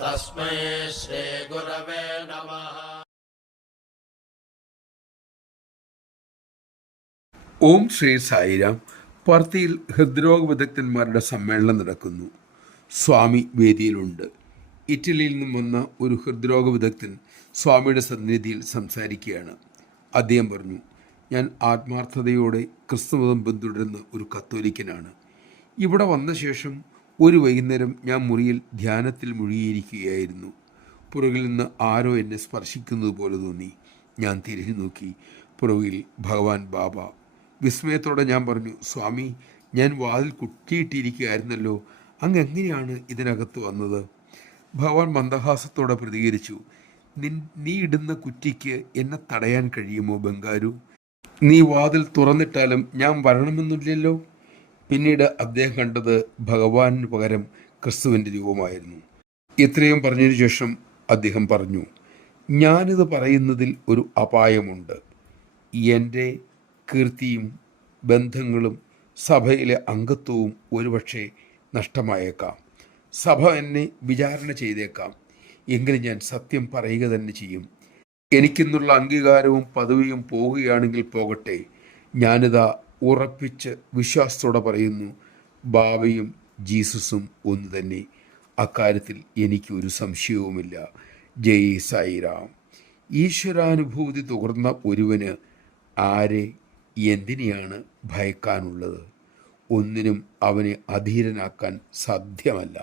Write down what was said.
തസ്മൈ ശ്രീ ഗുരവേ നമഃ. ഓം ശ്രീ സായിരാം. പാർത്തിയിൽ ഹൃദ്രോഗ വിദഗ്ധന്മാരുടെ സമ്മേളനം നടക്കുന്നു. സ്വാമി വേദിയിലുണ്ട്. ഇറ്റലിയിൽ നിന്നും വന്ന ഒരു ഹൃദ്രോഗ വിദഗ്ധൻ സ്വാമിയുടെ സന്നിധിയിൽ സംസാരിക്കുകയാണ്. അദ്ദേഹം പറഞ്ഞു, ഞാൻ ആത്മാർത്ഥതയോടെ ക്രിസ്തുമതം പിന്തുടരുന്ന ഒരു കത്തോലിക്കനാണ്. ഇവിടെ വന്ന ശേഷം ഒരു വൈകുന്നേരം ഞാൻ മുറിയിൽ ധ്യാനത്തിൽ മുഴുകിയിരിക്കുകയായിരുന്നു. പുറകിൽ നിന്ന് ആരോ എന്നെ സ്പർശിക്കുന്നത് പോലെ തോന്നി. ഞാൻ തിരിഞ്ഞു നോക്കി. പുറകിൽ ഭഗവാൻ ബാബ. വിസ്മയത്തോടെ ഞാൻ പറഞ്ഞു, സ്വാമി, ഞാൻ വാതിൽ കുറ്റിയിട്ടിരിക്കുകയായിരുന്നല്ലോ, അങ്ങ് എങ്ങനെയാണ് ഇതിനകത്ത് വന്നത്? ഭഗവാൻ മന്ദഹാസത്തോടെ പ്രതികരിച്ചു, നീ ഇടുന്ന കുറ്റിക്ക് എന്നെ തടയാൻ കഴിയുമോ ബംഗാരു? നീ വാതിൽ തുറന്നിട്ടാലും ഞാൻ വരണമെന്നില്ലല്ലോ. പിന്നീട് അദ്ദേഹം കണ്ടത് ഭഗവാന് പകരം ക്രിസ്തുവിൻ്റെ രൂപമായിരുന്നു. ഇത്രയും പറഞ്ഞതിനു ശേഷം അദ്ദേഹം പറഞ്ഞു, ഞാനിത് പറയുന്നതിൽ ഒരു അപായമുണ്ട്. എൻ്റെ കീർത്തിയും ബന്ധങ്ങളും സഭയിലെ അംഗത്വവും ഒരുപക്ഷെ നഷ്ടമായേക്കാം. സഭ എന്നെ വിചാരണ ചെയ്തേക്കാം. എങ്കിലും ഞാൻ സത്യം പറയുക തന്നെ ചെയ്യും. എനിക്കിന്നുള്ള അംഗീകാരവും പദവിയും പോകുകയാണെങ്കിൽ പോകട്ടെ. ഞാനിതാ ഉറപ്പിച്ച് വിശ്വാസത്തോടെ പറയുന്നു, ബാബയും ജീസസും ഒന്ന് തന്നെ. അക്കാര്യത്തിൽ എനിക്കൊരു സംശയവുമില്ല. ജയ് സായിറാം. ഈശ്വരാനുഭൂതി തുകർന്ന ഒരുവന് ആരെ എന്തിനെയാണ് ഭയക്കാനുള്ളത്? ഒന്നിനും അവനെ അധീരനാക്കാൻ സാധ്യമല്ല.